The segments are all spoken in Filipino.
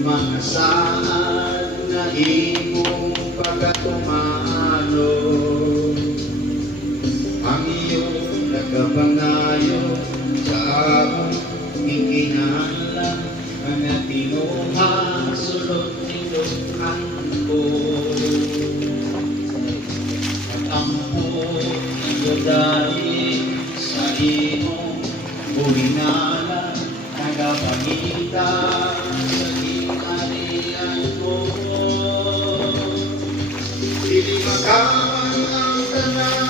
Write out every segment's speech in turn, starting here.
mga saan na imong pagatumano, ang iyong nagkapangayo sa among ikinahanglan, mga tinuha sulod niluhan ko. At ang dahil sa imong buhinala, nagapakita sa kinarian mo. Dili makaman ang tanan,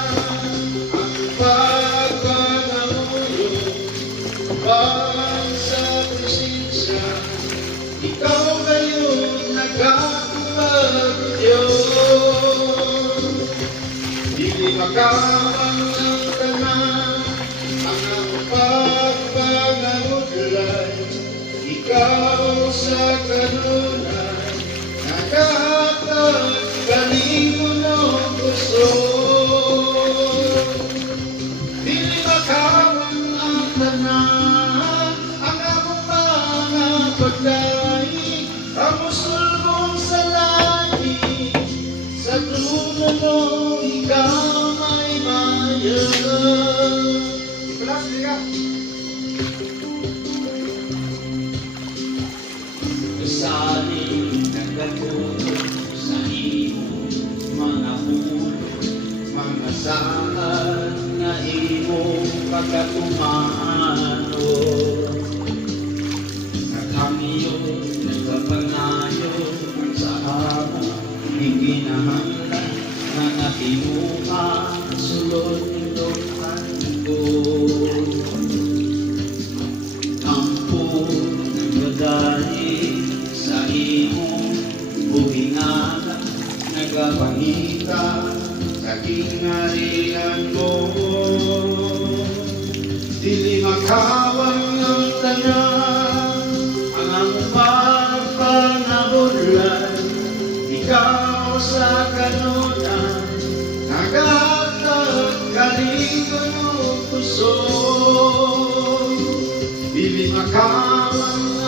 ang pagpangamuyo, pag sa presensya, ikaw ngayon nagkakapagyo. Dili makaman ang tanan, ang pagpangamuyo, ikaw sa kanunay, nagkakapag galing mo gusto. Dili makaman ang tanan, ang among mga pagkain, ang musulbong sa langit, sa trono mo ikaw may mayan. Ipalas, liga! Kasaling nagkatulog sa imo, mga ulo, mga saan na imo pagkatumano. Nagkamiyo, nagkapangayo, sa among ikinahanglan, mga tinuha sulod niluhan ko. Ampo nagdadali sa imong buhingala, nagapangita sa kinarian mo. Dili makawang ang tanan, ang among pagpangabulan, ikaw sa kanunay, naghatag kalingon mo puso. Dili makawang